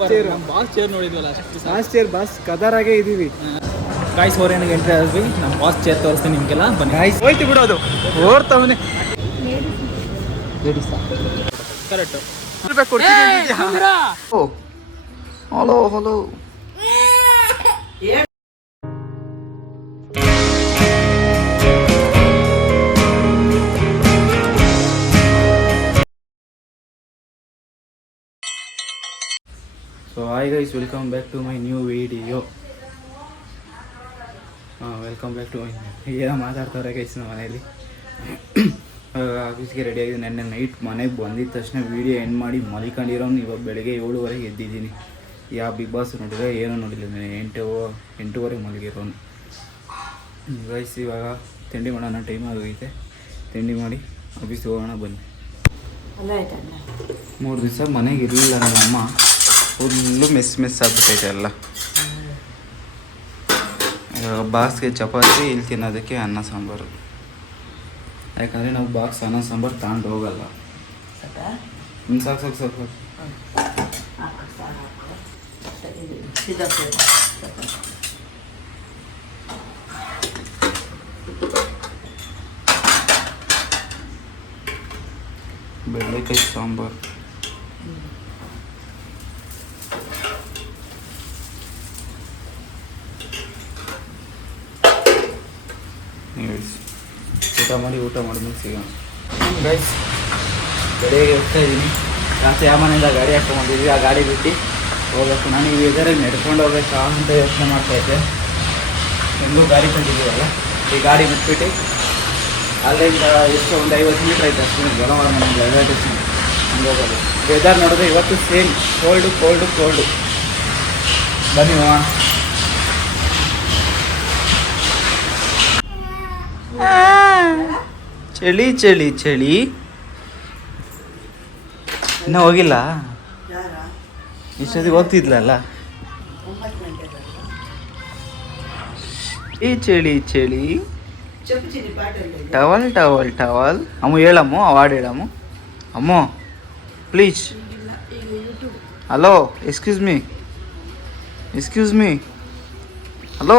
Boss chair ನೋಡಿದ್ವಲ್ಲ last year boss ಕದರಾಗೆ ಇದೀವಿ. ಗಾಯ್ಸ್ ಹೊರೇನಿಗೆ ಎಂಟ್ರಿ ಆದ್ವಿ. ನಮ್ಮ ಬಾಸ್ ಚೇರ್ ತೋರಿಸ್ತೀನಿ ನಿಮಗೆಲ್ಲ ಬನ್ನಿ. ಗಾಯ್ಸ್ ಹೋಯ್ತು ಬಿಡೋದು ಓಡ್ತಾವನೆ correct. Hello hello so hi guys, welcome back to my new video. Welcome back to my ಏನೋ ಮಾತಾಡ್ತಾರೆ ಗೈಸ್ ನಮ್ಮ ಮನೆಯಲ್ಲಿ. ಆಫೀಸ್ಗೆ ರೆಡಿ ಆಗಿದೆ. ನೆನ್ನೆ ನೈಟ್ ಮನೆಗೆ ಬಂದಿದ್ದ ತಕ್ಷಣ ವೀಡಿಯೋ ಎಂಡ್ ಮಾಡಿ ಮಲಿಕೊಂಡಿರೋನು. ಇವಾಗ ಬೆಳಗ್ಗೆ 7:30 ಎದ್ದಿದ್ದೀನಿ. ಯಾವ ಬಿಗ್ ಬಾಸ್ ನೋಡಿದ್ರೆ ಏನೂ ನೋಡಿಲ್ಲ. 8:30 ಮಲಗಿರೋನು. ಗೈಸ್ ಇವಾಗ ತಿಂಡಿ ಮಾಡೋಣ, ಟೈಮ್ ಆಗೋಗೈತೆ. ತಿಂಡಿ ಮಾಡಿ ಆಫೀಸ್ಗೆ ಹೋಗೋಣ ಬನ್ನಿ. 3 ದಿವಸ ಮನೆಗೆ ಇರಲಿಲ್ಲ ನಮ್ಮಮ್ಮ. ಫುಲ್ಲು ಮೆಸ್ ಆಗ್ಬಿಟ್ಟೈತೆ ಎಲ್ಲ. ಬಾಕ್ಸ್ಗೆ ಚಪಾತಿ, ಇಲ್ಲಿ ತಿನ್ನೋದಕ್ಕೆ ಅನ್ನ ಸಾಂಬಾರು. ಯಾಕಂದರೆ ನಾವು ಬಾಕ್ಸ್ ಅನ್ನ ಸಾಂಬಾರು ತಗೊಂಡು ಹೋಗಲ್ಲ. ಸಾಕು ಬೆಳ್ಳೆಕಾಯಿ ಸಾಂಬಾರು. ಊಟ ಮಾಡಿದ್ಮೇಲೆ ಸಿಗೋಣ ಗೈಸ್. ಬೆಳಗ್ಗೆ ಹೋಗ್ತಾ ಇದ್ದೀನಿ. ರಾತ್ರಿ ಆ ಮನೆಯಿಂದ ಗಾಡಿ ಹಾಕ್ಕೊಂಡ್ಬಂದಿದ್ವಿ. ಆ ಗಾಡಿ ಬಿಟ್ಟು ಹೋಗ್ಬೇಕು. ನಾನು ಈ ವೆದರಲ್ಲಿ ನಡ್ಕೊಂಡು ಹೋಗ್ಬೇಕಾ ಅಂತ ಯೋಚನೆ ಮಾಡ್ತಾಯಿದ್ದೆ. ಹೆಂಗೂ ಗಾಡಿ ತಂದಿದ್ದೀವಲ್ಲ, ಈ ಗಾಡಿ ಬಿಟ್ಬಿಟ್ಟು ಅಲ್ಲಿಂದ ಎಷ್ಟು ಒಂದು 50 ಮೀಟ್ರ್ ಐತೆ ಅಷ್ಟೇ ಜಲವಾರ ನಮಗೆ ರೈಲ್ವೆ ಸ್ಟೇಷನ್. ಹಂಗೆ ಹೋಗೋದು. ವೆದರ್ ನೋಡಿದ್ರೆ ಇವತ್ತು ಸೇಮ್ ಕೋಲ್ಡು. ಬನ್ನಿ ಹೋಗೋಣ. ಚಳಿ ಇನ್ನೂ ಹೋಗಿಲ್ಲ. ಇಷ್ಟೊತ್ತಿಗೆ ಹೋಗ್ತಿದ್ಲಲ್ಲ. ಈ ಚಳಿ ಟವಲ್ ಅಮ್ಮ ಹೇಳಮ್ಮ, ಅವಾರ್ಡ್ ಹೇಳಮ್ಮ. ಅಮ್ಮ please. Hello excuse me. Hello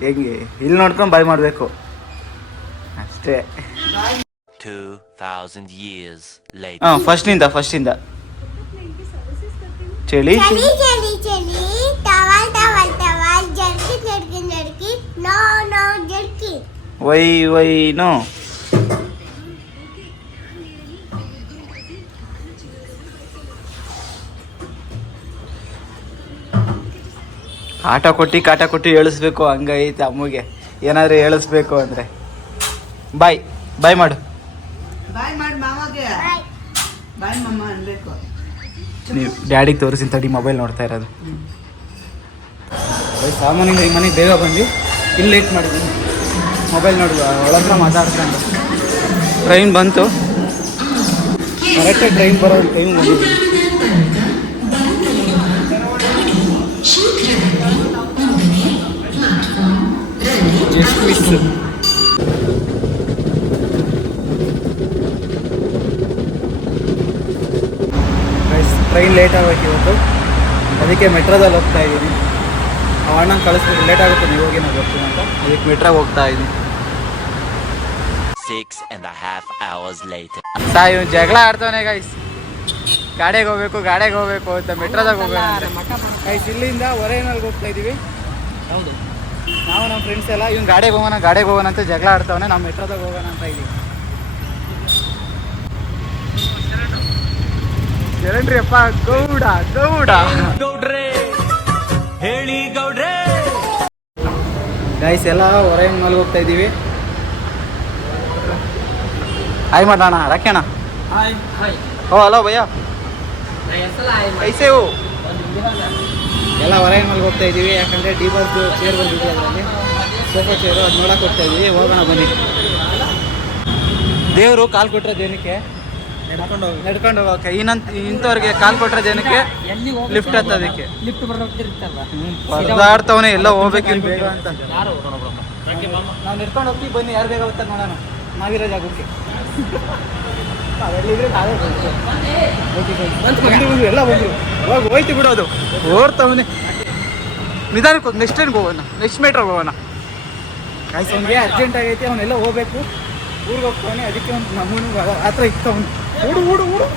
ಹೆಂಗೆ ಇಲ್ಲಿ ನೋಡ್ಕೊಂಡು ಬಾಯ್ ಮಾಡಬೇಕು ಅಷ್ಟೇ. 2000 years later. ಫಸ್ಟಿಂದ ಚಳಿ ವೈ ನೋ. ಕಾಟ ಕೊಟ್ಟು ಹೇಳಿಸ್ಬೇಕು. ಹಂಗೈತೆ ಅಮ್ಮಗೆ ಏನಾದರೂ ಹೇಳಿಸ್ಬೇಕು ಅಂದರೆ. ಬಾಯ್ ಮಾಡು. ನೀವು ಡ್ಯಾಡಿಗೆ ತೋರಿಸಿನ ತಡಿ, ಮೊಬೈಲ್ ನೋಡ್ತಾ ಇರೋದು. ಸಾಮಾನ್ಯಂಗ ಈ ಮನೆಗೆ ಬೇಗ ಬಂದು ಇಲ್ಲಿ ಲೇಟ್ ಮಾಡಿದ್ದೀನಿ. ಮೊಬೈಲ್ ನೋಡುವ ಒಳತ್ರ ಮಾತಾಡ್ಕೊಂಡು. ಟ್ರೈನ್ ಬಂತು, ಕರೆಕ್ಟಾಗಿ ಟ್ರೈನ್ ಬರೋ ಟೈಮ್ ಬಂದಿದ್ದೀನಿ. Just miss. ಟ್ರೈನ್ ಲೇಟ್ ಆಗೋಕೆ ಇವತ್ತು, ಅದಕ್ಕೆ ಮೆಟ್ರೋದಲ್ಲಿ ಹೋಗ್ತಾ ಇದ್ದೀನಿ. ಅಣ್ಣ ಕಳಿಸ್ಬಿಟ್ಟು ಲೇಟ್ ಆಗುತ್ತೆ ನೀವು ಹೋಗಿ ನಾವು ಬರ್ತೀನಿ ಅಂತ, ಅದಕ್ಕೆ ಮೆಟ್ರೋಗೆ ಹೋಗ್ತಾ ಇದ್ದೀನಿ. 6.5 hours later. ಇವ್ನು ಜಗಳ ಆಡ್ತಾನೆ ಗೈಸ್. ಗಾಡಿಗೆ ಹೋಗ್ಬೇಕು ಅಂತ ಮೆಟ್ರೋದಾಗ ಹೋಗೋಣ ಗೈಸ್. ಇಲ್ಲಿಂದ ಹೊರೇನಲ್ಗೆ ಹೋಗ್ತಾ ಇದ್ದೀವಿ. ಹೌದು, ನಾವು ನಮ್ಮ ಫ್ರೆಂಡ್ಸ್ ಎಲ್ಲ ಇವ್ನು ಗಾಡಿಗೆ ಹೋಗೋಣ ಅಂತ ಜಗಳ ಆಡ್ತಾವನೆ. ನಾವು ಮೆಟ್ರೋದಾಗ ಹೋಗೋಣ ಅಂತ ಇದ್ದೀವಿ. ಜನನ್ರಿಯಪ್ಪ ಗೌಡ್ರೆ ಹೇಳಿ ಗೌಡ್ರೆ. ಗೈಸ್ ಎಲ್ಲ ಹೊರೇನಲ್ಗೆ ಹೋಗ್ತಾ ಇದ್ದೀವಿ. ಹಾಯ್ ಮಾಡೋಣ ರಾಕ್ಯಣ. ಓ ಹಲೋ ಭಯ್ಯ, ಕೈಸೆ ಹೋ. ಎಲ್ಲ ಹೊರೇನಲ್ಗೆ ಹೋಗ್ತಾ ಇದ್ದೀವಿ. ಯಾಕಂದರೆ ಡಿ ಬಸ್ ಚೇರ್ ಬಂದಿದೆ, ಅದರಲ್ಲಿ ಸೋಫಾ ಚೇರು, ಅದು ನೋಡಕ್ಕೆ ಹೋಗ್ತಾ ಇದ್ದೀವಿ. ಹೋಗೋಣ ಬನ್ನಿ. ದೇವರು ಕಾಲು ಕೊಟ್ಟರೆ ಏನಕ್ಕೆ? ನಡ್ಕೊಂಡು ಹೋಗೋಕೆ. ಇಂಥವ್ರಿಗೆ ಕಾಲ್ ಕೊಟ್ರೆ ಜನಕ್ಕೆ ಲಿಫ್ಟ್ ಹತ್ತೋದಕ್ಕೆ. ಲಿಫ್ಟ್ ಬರೋಗ್ತಿರ್ತಲ್ಲ, ಪರದಾಡ್ತವನೇ ಎಲ್ಲ ಹೋಗ್ಬೇಕು ಬೇಗ ಅಂತ. ನಾವು ನಡ್ಕೊಂಡು ಹೋಗ್ತೀವಿ, ಬನ್ನಿ ಯಾರು ಬೇಗ ಹೋಗ್ತಾರೆ ನೋಡೋಣ ನಾವಿರೋ ಜಾಗಕ್ಕೆ. ಅವೆಲ್ಲಿದ್ರೆ ನಾವೇ ಬಂದು ಎಲ್ಲ ಬಂದರು ಹೋಗಿ ಹೋಯ್ತು ಬಿಡೋದು ಓಡ್ತಾವನೆ ನಿಧಾನಕ್ಕೆ ಹೋಗಿ ನೆಕ್ಸ್ಟ್ ಟ್ರೈನ್ಗೆ ಹೋಗೋಣ ನೆಕ್ಸ್ಟ್ ಮೀಟ್ರಿಗೆ ಹೋಗೋಣ ಕಾಯ್ತು ಅವನಿಗೆ ಅರ್ಜೆಂಟ್ ಆಗೈತೆ ಅವನೆಲ್ಲ ಹೋಗ್ಬೇಕು ಊರಿಗೆ ಹೋಗ್ತಾವನೆ ಅದಕ್ಕೆ ಒಂದು ನಮ್ಮನು ಆ ಥರ ಇಕ್ಕವನು ಊಡು ಊಡು ಊಡು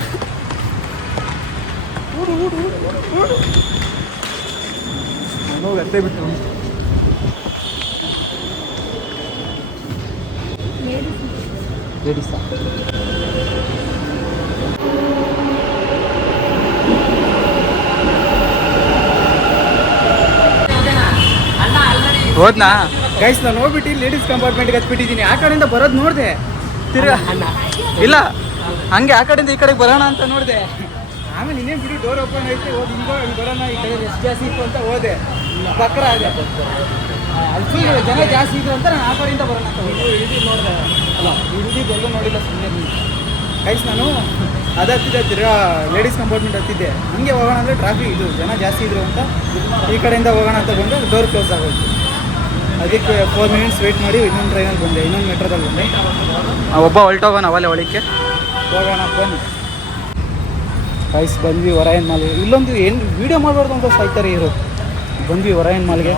ಊಡು ಊಡು ಊಡು ಊಡು ಹೋಗಿ ಅತ್ತೆ ಬಿಟ್ಟು ಲೇಡೀಸಾ ಹೋದ್ನಾ ಗೈಸ್ ನಾನು ನೋಡ್ಬಿಟ್ಟು ಲೇಡೀಸ್ ಕಂಪಾರ್ಟ್ಮೆಂಟ್ಗೆ ಹತ್ಬಿಟ್ಟಿದ್ದೀನಿ ಆ ಕಡೆಯಿಂದ ಬರೋದು ನೋಡಿದೆ ತಿರ್ಗಾ ಇಲ್ಲ ಹಂಗೆ ಆ ಕಡೆಯಿಂದ ಈ ಕಡೆಗೆ ಬರೋಣ ಅಂತ ನೋಡಿದೆ ಆಮೇಲೆ ಇನ್ನೇನು ಬಿಡಿ ಡೋರ್ ಓಪನ್ ಐತೆ ಹೋಗಿ ಹಿಂಗೆ ಬರೋಣ ಈ ಕಡೆ ಎಷ್ಟು ಜಾಸ್ತಿ ಇತ್ತು ಅಂತ ಹೋದೆ ಪಕ್ಕರ ಆದೆ ಅಲ್ಲಿ ಫುಲ್ ಜನ ಜಾಸ್ತಿ ಇದ್ರು ಅಂತ ನಾನು ಆ ಕಡೆಯಿಂದ ಬರೋಣ ಅಂತ ಇಳಿದು ನೋಡಿದೆ ಅಲ್ಲ ಇಳಿದಿದ್ದೆಲ್ಲೂ ನೋಡಿಲ್ಲ ಸುಮ್ಮನೆ ಗೈಸ್ ನಾನು ಅದು ಹತ್ತಿದ್ದೆ ತಿರ್ಗಾ ಲೇಡೀಸ್ ಕಂಪಾರ್ಟ್ಮೆಂಟ್ ಹತ್ತಿದ್ದೆ ಹಿಂಗೆ ಹೋಗೋಣ ಅಂದರೆ ಟ್ರಾಫಿಕ್ ಇದು ಜನ ಜಾಸ್ತಿ ಇದ್ರು ಅಂತ ಈ ಕಡೆಯಿಂದ ಹೋಗೋಣ ಅಂತ ಬಂದು ಡೋರ್ ಕ್ಲೋಸ್ ಆಗೋಯ್ತು ಅದಕ್ಕೆ 4 ಮಿನಿಟ್ಸ್ ವೆಯ್ಟ್ ಮಾಡಿ ಇನ್ನೊಂದು ಟ್ರೈನಲ್ಲಿ ಬಂದೆ ಇನ್ನೊಂದು ಮೆಟ್ರೋದಲ್ಲಿ ಬಂದೆ ಒಬ್ಬ ಹೊಲ್ಟೋಗೋಣ ಅವಲ್ಲೇ ಒಳಕ್ಕೆ ಹೋಗೋಣ ಬನ್ನಿ ಗೈಸ್ ಬಂದ್ವಿ ಹೊರಾಯನ್ ಮಾಲ್ಗೆ ಇಲ್ಲೊಂದು ಏನು ವೀಡಿಯೋ ಮಾಡಬಾರ್ದು ಅಂತ ಸಾಯ್ತಾರೆ ಇವರು ಬಂದ್ವಿ ಹೊರಾಯನ್ ಮಾಲ್ಗೆ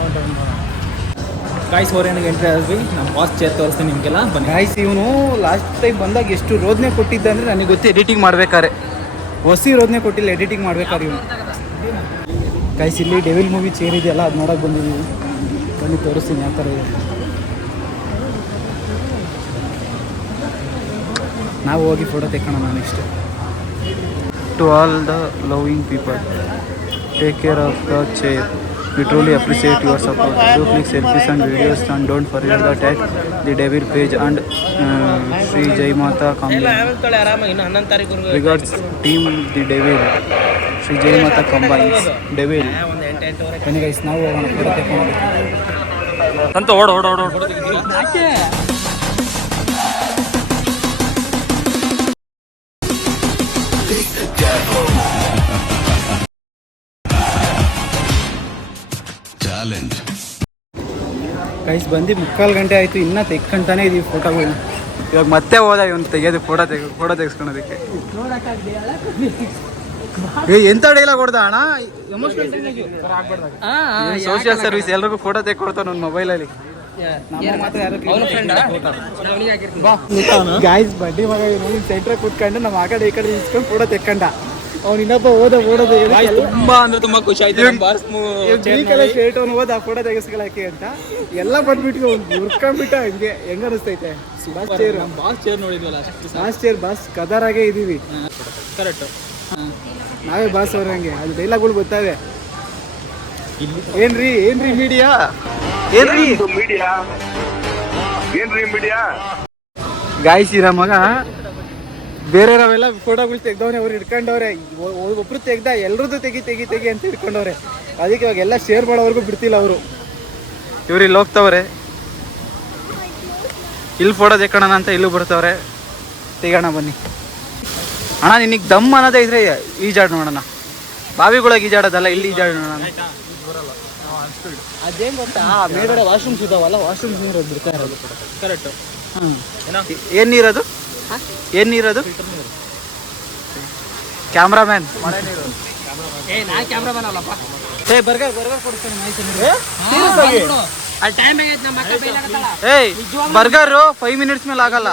ಗಾಯ್ಸ್ ಹೊರೇನಿಗೆ ಎಂಟ್ರಿ ಆದ್ವಿ ನಮ್ಮ ಬಾಸ್ ಚೇರ್ ತೋರಿಸ್ತೀನಿ ನಿಮಗೆಲ್ಲ ಬನ್ನಿ ಗಾಯ್ಸ್ ಇವನು ಲಾಸ್ಟ್ ಟೈಮ್ ಬಂದಾಗ ಎಷ್ಟು ರೋದನೆ ಕೊಟ್ಟಿದ್ದ ಅಂದರೆ ನನಗೆ ಗೊತ್ತು ಎಡಿಟಿಂಗ್ ಮಾಡ್ಬೇಕಾರೆ ಹೊಸಿ ರೋದನೆ ಕೊಟ್ಟಿಲ್ಲ ಎಡಿಟಿಂಗ್ ಮಾಡ್ಬೇಕಾದ್ರೆ ಇವನು ಗಾಯ್ಸ್ ಇಲ್ಲಿ ಡೆವಿಲ್ ಮೂವಿ ಚೇರ್ ಇದೆಯಲ್ಲ ಅದು ನೋಡೋಕೆ ಬಂದಿದ್ದೀವಿ ಬನ್ನಿ ತೋರಿಸ್ತೀನಿ ಯಾವ ಥರ ಇದೆ ನಾವು ಹೋಗಿ ಫೋಟೋ ತೆಕ್ಕೊಳ್ಳೋಣ next to all the loving people take care of the chair we truly appreciate your support. Do click selfies and videos and don't forget the tag the Devil page and Sri Jai Mata combines. Regards team the Devil. Sri Jai Mata combines. Devil. Bani guys ನಾವು ಹೋಗೋಣ photo ತೆಕ್ಕೊಳ್ಳೋಣ ಅಂತ ಓಡ ಓಡ ಓಡ ಓಡ ಯಾಕೆ guys ಬಂದು 3/4 ಗಂಟೆ ಆಯಿತು ಇನ್ನೂ ತೆಕ್ಕೊಂತಾನೆ ಇದೀವಿ ಫೋಟೋಗಳನ್ನ ಇವಾಗ ಮತ್ತೆ ಹೋದ ಇವನು ತೆಗೆಯೋದು ಫೋಟೋ ತೆಗೆಸ್ಕೊಳೋದಕ್ಕೆ ಎಂಥ ಡೈಲಾಗ್ ಹೊಡ್ದ ಅಣ್ಣ ಸೋಷಿಯಲ್ ಸರ್ವಿಸ್ ಎಲ್ರಿಗೂ ಫೋಟೋ ತೆಕ್ಕೊಡ್ತಾವ ನನ್ನ ಮೊಬೈಲಲ್ಲಿ ಗಾಯ್ಸ್ ಬಡ್ಡಿ ಮಗ ಸೆಂಟ್ರಾಗ ಕೂತ್ಕೊಂಡು ನಮ್ಮ ಆ ಕಡೆ ಈ ಕಡೆ ಇಸ್ಕೊಂಡು ಫೋಟೋ ತೆಕ್ಕೊಂಡ ಅವ್ನು ಇನ್ನೊಬ್ಬ ಓಡೋದು ತುಂಬಾ ಅಂದ್ರೆ ತುಂಬಾ ಖುಷಿ ಆಯ್ತು ಶರ್ಟ್ ಅವ್ನು ಹೋದ ಫೋಟೋ ತೆಗೆಸ್ಕೊಳಕ್ಕೆ ಅಂತ ಎಲ್ಲ ಬಂದ್ಬಿಟ್ಟು ಒಂದು ಹುರ್ಕೊಂಡ್ಬಿಟ್ಟ ಹಂಗೆ ಹೆಂಗ ಅನಿಸ್ತೈತೆ ಬಾಸ್ ಚೇರ್ ನೋಡಿದ್ವಲ್ಲ ಬಾಸ್ ಚೇರ್ ಬಾಸ್ ಕದರಾಗೆ ಇದೀವಿ ಕರೆಕ್ಟ್ ನಾವೇ ಬಾಸ್ ಅವ್ರ ಹಂಗೆ ಅದು ಡೈಲಾಗ್ಗಳು ಗೊತ್ತಾವೆ ಏನ್ರಿ ಮೀಡಿಯಾ ಗಾಯ್ಸಿರ ಮಗ ಬೇರೆಯವ್ರೆಲ್ಲ ಫೋಟೋಗಳು ತೆಗ್ದವ್ರೆ ಅವ್ರು ಹಿಡ್ಕೊಂಡವ್ರೆ ಒಬ್ರು ತೆಗ್ದ ಎಲ್ರದ್ದು ತೆಗಿ ಅಂತ ಹಿಡ್ಕೊಂಡವ್ರೆ ಅದಕ್ಕೆ ಇವಾಗ ಎಲ್ಲ ಶೇರ್ ಮಾಡೋವರೆಗೂ ಬಿಡ್ತಿಲ್ಲ ಅವರು ಇವ್ರು ಇಲ್ಲಿ ಹೋಗ್ತವ್ರೆ ಇಲ್ಲಿ ಫೋಟೋ ತೆಕ್ಕೋಣ ಅಂತ ಇಲ್ಲೂ ಬರ್ತಾವ್ರೆ ತೆಗೋಣ ಬನ್ನಿ ಅಣ್ಣ ನಿನಗೆ ದಮ್ ಅನ್ನೋದೇ ಇದ್ರೆ ಈಜಾಡ್ ನೋಡೋಣ ಬಾವಿಗೊಳಗೆ ಈಜಾಡೋದಲ್ಲ ಇಲ್ಲಿ ಈಜಾಡ್ ನೋಡೋಣ ಅದೇನು ಗೊತ್ತಾ ಮೇಲ್ಗಡೆ ವಾಶ್ರೂಮ್ಸ್ ಇದಾವಲ್ಲ ವಾಶ್ರೂಮ್ಸ್ ನೀರು ಬಿಡ್ತಾ ಇರೋದು ಕರೆಕ್ಟ್ ಏನು ನೀರದು ಏನು ನೀರದು ಕ್ಯಾಮ್ರಾಮ್ಯಾನ್ ಏ ಬರ್ಗರ್ ಕೊಡ್ತೇನೆ ಏಯ್ ಬರ್ಗರು 5 ಮಿನಿಟ್ಸ್ ಮೇಲೆ ಆಗಲ್ಲ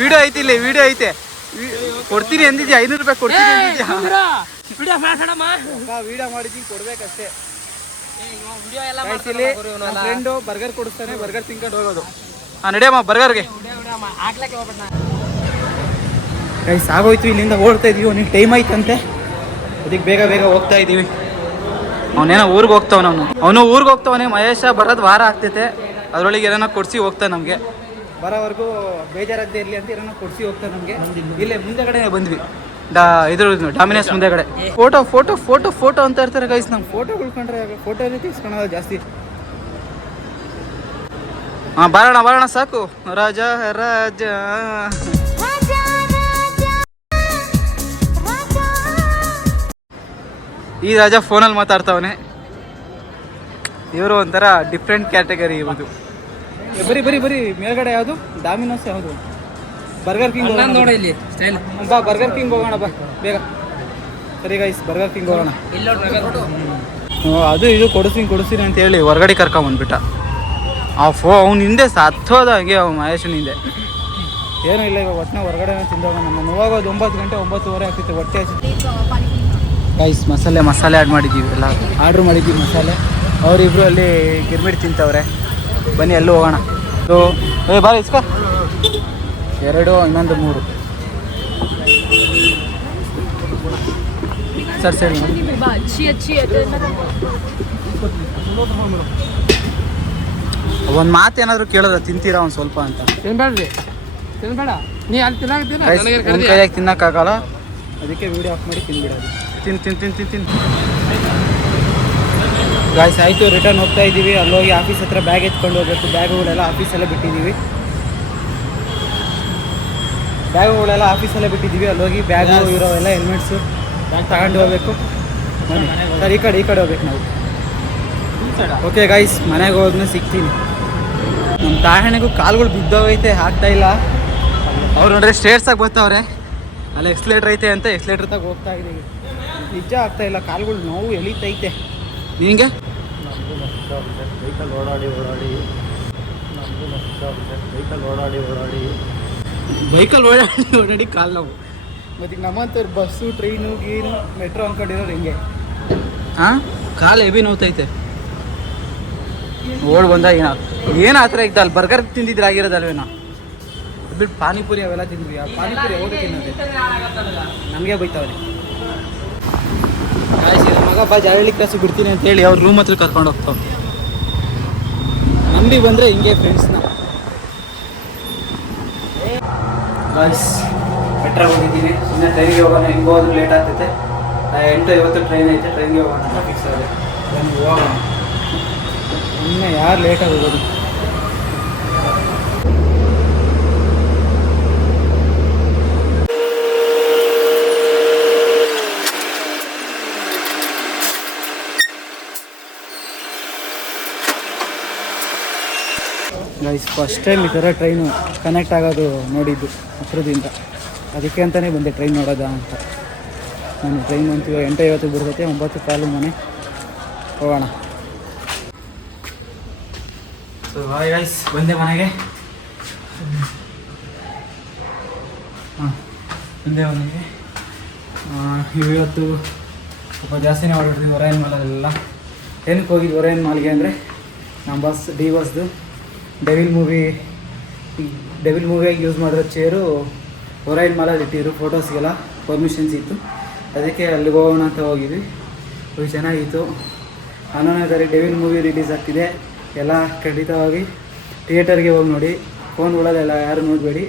ವಿಡಿಯೋ ಐತಿ ಇಲ್ಲಿ ವಿಡಿಯೋ ಐತೆ ಕೊಡ್ತೀನಿ ಅಂದಿದ್ಯಾ 500 ರೂಪಾಯಿ ಕೊಡ್ತೀನಿ ಅಂದಿದ್ಯಾ ವಿಡಿಯೋ ಮಾಡಿದ್ದೀನಿ ಕೊಡ್ಬೇಕಷ್ಟೇ ಫ್ರೆಂಡು ಬರ್ಗರ್ ಕೊಡಿಸ್ತಾನೆ ಬರ್ಗರ್ ತಿನ್ಕೊಂಡು ಹೋಗೋದು ನಡೆಯಮ್ಮ ಬರ್ಗರ್ಗೆ ಗೈಸ್ ಆಗೋಯ್ತು ಇಲ್ಲಿಂದ ಓಡ್ತಾ ಇದೀವಿ ಅವನಿಗೆ ಟೈಮ್ ಆಯ್ತಂತೆ ಅದಕ್ಕೆ ಬೇಗ ಹೋಗ್ತಾ ಇದೀವಿ ಅವನೇನೋ ಊರಿಗೆ ಹೋಗ್ತಾವನ ಅವನು ಊರಿಗೆ ಹೋಗ್ತಾವನೆ ಮಹೇಶ ಬರೋದು ವಾರ ಆಗ್ತೈತೆ ಅದರೊಳಗೆ ಏನೋ ಕೊಡಿಸಿ ಹೋಗ್ತಾನೆ ನಮಗೆ ಬರೋವರೆಗೂ ಬೇಜಾರಾಗದೆ ಇರಲಿ ಅಂತ ಏನೋ ಕೊಡಿಸಿ ಹೋಗ್ತಾನೆ ನಮಗೆ ಇಲ್ಲೇ ಮುಂದೆಗಡೆ ಬಂದ್ವಿ ಇದ್ರ ಡಾಮಿನಸ್ ಮುಂದೆಗಡೆ ಫೋಟೋ ಅಂತ ಇರ್ತಾರೆ ಗೈಸ್ ನಮ್ಮ ಫೋಟೋ ಉಳ್ಕೊಂಡ್ರೆ ಫೋಟೋನೇ ತೆಗಿಸ್ಕೊಳೋದು ಜಾಸ್ತಿ ಬರೋಣ ಸಾಕು ರಾಜ ಈ ರಾಜ ಫೋನಲ್ಲಿ ಮಾತಾಡ್ತಾವನೆ ಇವರು ಒಂಥರ ಡಿಫ್ರೆಂಟ್ ಕ್ಯಾಟಗರಿ ಇವರು ಬರೀ ಬರೀ ಬರೀ ಮೇಲ್ಗಡೆ ಯಾವುದು ಡಾಮಿನೋಸ್ ಯಾವುದು ಬರ್ಗರ್ ಕಿಂಗ್ ನೋಡಿ ಇಲ್ಲಿ ಸ್ಟೈಲ್. ಬಾ ಬರ್ಗರ್ ಕಿಂಗ್ ಹೋಗೋಣ ಬಾ ಬೇಗ. ಸರಿ ಗೈಸ್ ಬರ್ಗರ್ ಕಿಂಗ್ ಹೋಗೋಣ. ಅದು ಇದು ಕೊಡಿಸ್ತೀನಿ ಅಂತ ಹೇಳಿ ಹೊರಗಡೆ ಕರ್ಕೊಂಬಂದ್ಬಿಟ್ಟ. ಅವ್ನು ಹಿಂದೆ ಸತ್ತೋದ ಹಾಗೆ ಅವ್ ಮಹೇಶನ ಹಿಂದೆ. ಏನೂ ಇಲ್ಲ, ಇವಾಗ ಒಟ್ಟಿನ ಹೊರಗಡೆ ತಿಂದೋಗೋಣ. ನಮ್ಮ ಹೋಗೋದು 9 ಗಂಟೆ 9:30 ಆಗ್ತಿತ್ತು. ಹೊಟ್ಟೆ ಗೈಸ್ ಮಸಾಲೆ ಆ್ಯಡ್ ಮಾಡಿದ್ದೀವಿ, ಎಲ್ಲ ಆರ್ಡ್ರ್ ಮಾಡಿದ್ದೀವಿ ಮಸಾಲೆ. ಅವರಿಬ್ರು ಅಲ್ಲಿ ಗಿರ್ಮಿಟ್ ತಿಂತವ್ರೆ. ಬನ್ನಿ ಎಲ್ಲೂ ಹೋಗೋಣ. ಬಾ ಇಸ್ಕೋ 2 ಇನ್ನೊಂದು 3 ಸರಿ. ಒಂದು ಮಾತು ಏನಾದರೂ ಕೇಳಿದ್ರೆ ತಿಂತೀರಾ ಒಂದು ಸ್ವಲ್ಪ ಅಂತ. ತಿನ್ಬೇಡ ನೀ ಅಲ್ಲಿ ಕೈಯಾಗಿ ತಿನ್ನಕ್ಕಾಗಲ್ಲ, ಅದಕ್ಕೆ ವೀಡಿಯೋ ಆಫ್ ಮಾಡಿ ತಿನ್ಬಿಡೋದು. ತಿನ್ ಗಾಯ್ಸ್ ಆಯಿತು, ರಿಟರ್ನ್ ಹೋಗ್ತಾ ಇದ್ದೀವಿ. ಅಲ್ಲೋಗಿ ಆಫೀಸ್ ಹತ್ರ ಬ್ಯಾಗ್ ಎತ್ಕೊಂಡು ಹೋಗ್ಬೇಕು. ಬ್ಯಾಗುಗಳೆಲ್ಲ ಆಫೀಸಲ್ಲೇ ಬಿಟ್ಟಿದ್ದೀವಿ. ಅಲ್ಲೋಗಿ ಬ್ಯಾಗು ಇರೋವೆಲ್ಲ ಹೆಲ್ಮೆಟ್ಸು ಬ್ಯಾಗ್ ತಗೊಂಡು ಹೋಗ್ಬೇಕು. ಬನ್ನಿ ಸರ್, ಈ ಕಡೆ ಹೋಗ್ಬೇಕು ನಾವು. ಓಕೆ ಗಾಯ್ಸ್, ಮನೆಗೆ ಹೋದ್ಮೇಲೆ ಸಿಗ್ತೀನಿ. ನಮ್ಮ ತಾಯಣೆಗೂ ಕಾಲುಗಳು ಬಿದ್ದೋಗೈತೆ, ಆಗ್ತಾ ಇಲ್ಲ. ಅವ್ರು ನೋಡ್ರೆ ಸ್ಟೇರ್ಸಾಗಿ ಬರ್ತಾವ್ರೆ. ಅಲ್ಲಿ ಎಕ್ಸ್ಲೇಟ್ರ್ ಐತೆ ಅಂತ ಎಕ್ಸ್ಲೇಟ್ರ್ ತಗ ಹೋಗ್ತಾ ಇದ್ದೀವಿ. ನಿಜ ಆಗ್ತಾ ಇಲ್ಲ, ಕಾಲುಗಳು ನೋವು ಎಳಿತೈತೆ. ನಿನಗೆ ಬೈಕಲ್ಲಿ ಓಡಾಡಿ ಕಾಲು ನೋವು. ಮತ್ತು ನಮ್ಮಂಥವ್ರು ಬಸ್ಸು ಟ್ರೈನು ಗೀನು ಮೆಟ್ರೋ ಅಂದ್ಕೊಂಡಿರೋರು ಹಿಂಗೆ. ಹಾಂ, ಕಾಲು ಹೆವಿ ನೋವ್ತೈತೆ. ಓಡ್ ಬಂದ ಏನು ಆ ಥರ ಇದ್ದ. ಅಲ್ಲಿ ಬರ್ಗರ್ ತಿಂದಿದ್ರೆ ಆಗಿರೋದಲ್ವೇನೋ. ಬಿಟ್ಟು ಪಾನಿಪುರಿ ಅವೆಲ್ಲ ತಿಂದ್ವಿ. ಆ ಪಾನಿಪುರಿ ಯಾವಾಗ ತಿನ್ನೋದೆ ನಮಗೆ ಬೈತಾವ್ರೆ. ಮಗ ಬಾ ಜಾರಳಿ ಕ್ಲಾಸಿಗೆ ಬಿಡ್ತೀನಿ ಅಂತೇಳಿ ಅವ್ರ ರೂಮ್ ಹತ್ರ ಕರ್ಕೊಂಡು ಹೋಗ್ತಾವೆ. ನಂಬಿ ಬಂದರೆ ಹಿಂಗೆ ಫ್ರೆಂಡ್ಸ್ನ. ಗಾಯ್ಸ್ ಮೆಟ್ರಾಗೆ ಹೋಗಿದ್ದೀನಿ. ಸುಮ್ಮನೆ ಟ್ರೈನಿಗೆ ಹೋಗೋಣ, ಹೆಂಗೆ ಹೋದ್ರು ಲೇಟ್ ಆಗ್ತೈತೆ. 8:50 ಟ್ರೈನ್ ಐತೆ, ಟ್ರೈನ್ಗೆ ಹೋಗೋಣ ಅಂತ ಫಿಕ್ಸ್ ಆಗಿದೆ. ಹೋಗೋಣ, ಇನ್ನು ಯಾರು ಲೇಟಾಗಿ ಹೋಗೋದು. ಗೈಸ್ ಫಸ್ಟ್ ಟೈಮ್ ಈ ಥರ ಟ್ರೈನು ಕನೆಕ್ಟ್ ಆಗೋದು ನೋಡಿದ್ದು ಹತ್ರದಿಂದ. ಅದಕ್ಕೆ ಅಂತಲೇ ಬಂದೆ ಟ್ರೈನ್ ನೋಡೋದ ಅಂತ. ನಾನು ಟ್ರೈನ್ ಅಂತೀವಿ 8:50 ಬಿಡ್ತೈತೆ, 9:15 ಮನೆ ಹೋಗೋಣ. ಸೊ ಹಾಯ್ ಗೈಸ್, ಬಂದೆ ಮನೆಗೆ. ಬಂದೆ ಮನೆಗೆ. ಇವತ್ತು ಸ್ವಲ್ಪ ಜಾಸ್ತಿನೇ ಹೊರಡ್ತೀನಿ ಒರೈನ್ ಮಾಲಲ್ಲೆಲ್ಲ. ಏನಕ್ಕೆ ಹೋಗಿದ್ದು ಒರೈನ್ ಮಾಲ್ಗೆ ಅಂದರೆ ನಮ್ಮ ಬಸ್ದು ಡೆವಿಲ್ ಮೂವಿಯಾಗಿ ಯೂಸ್ ಮಾಡಿರೋ ಚೇರು ಒರೈನ್ ಮಾಲಲ್ಲಿ ಇಟ್ಟಿದ್ರು. ಫೋಟೋಸ್ಗೆಲ್ಲ ಪರ್ಮಿಷನ್ಸ್ ಇತ್ತು, ಅದಕ್ಕೆ ಅಲ್ಲಿಗೆ ಹೋಗೋಣ ಅಂತ ಹೋಗಿದ್ವಿ. ಅದು ಚೆನ್ನಾಗಿತ್ತು. 11ನೇ ತಾರೀಕು ಡೆವಿಲ್ ಮೂವಿ ರಿಲೀಸ್ ಆಗ್ತಿದೆ. ಎಲ್ಲ ಖಂಡಿತವಾಗಿ ಥಿಯೇಟರ್ಗೆ ಹೋಗಿ ನೋಡಿ. ಫೋನ್ಗಳಲ್ಲೆಲ್ಲ ಯಾರು ನೋಡಬೇಡಿ.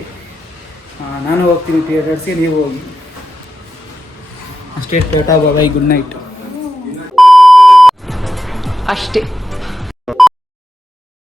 ನಾನು ಹೋಗ್ತೀನಿ ಥಿಯೇಟರ್ಸ್ಗೆ, ನೀವು ಹೋಗಿ ಅಷ್ಟೇ. ಟಾಟಾ ಬಾಯ್, ಗುಡ್ ನೈಟ್. ಅಷ್ಟೇ.